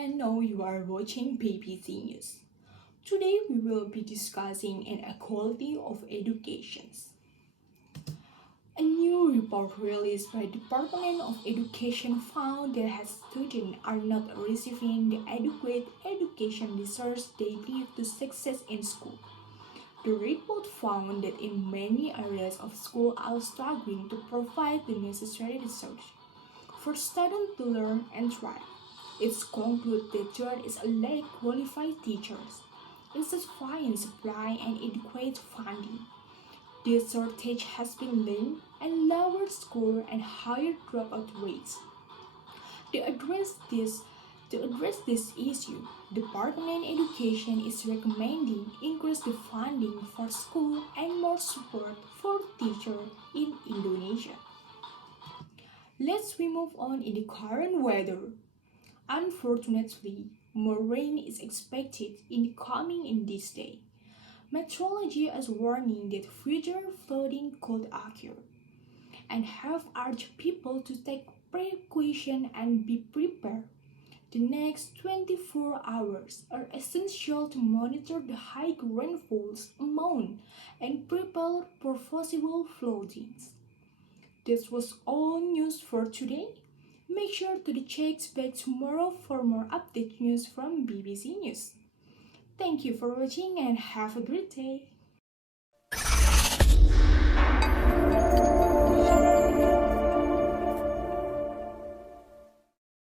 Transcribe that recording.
and now you are watching BBC News. Today we will be discussing inequality of educations. A new report released by Department of Education found that students are not receiving the adequate education resources they need to success in school. The report found that in many areas of school are struggling to provide the necessary resources for students to learn and thrive. It concludes that there is a lack of qualified teachers, insufficient supply and adequate funding. This shortage has been linked and lower score and higher dropout rates. To address this issue, Department of Education is recommending increase the funding for school and more support for teachers in Indonesia. Let's move on in the current weather. Unfortunately, more rain is expected in this day. Meteorology is warning that future flooding could occur and have urged people to take precaution and be prepared. The next 24 hours are essential to monitor the high rainfall's amount and prepare for possible floodings. This was all news for today. Make sure to check back tomorrow for more update news from BBC News. Thank you for watching and have a great day.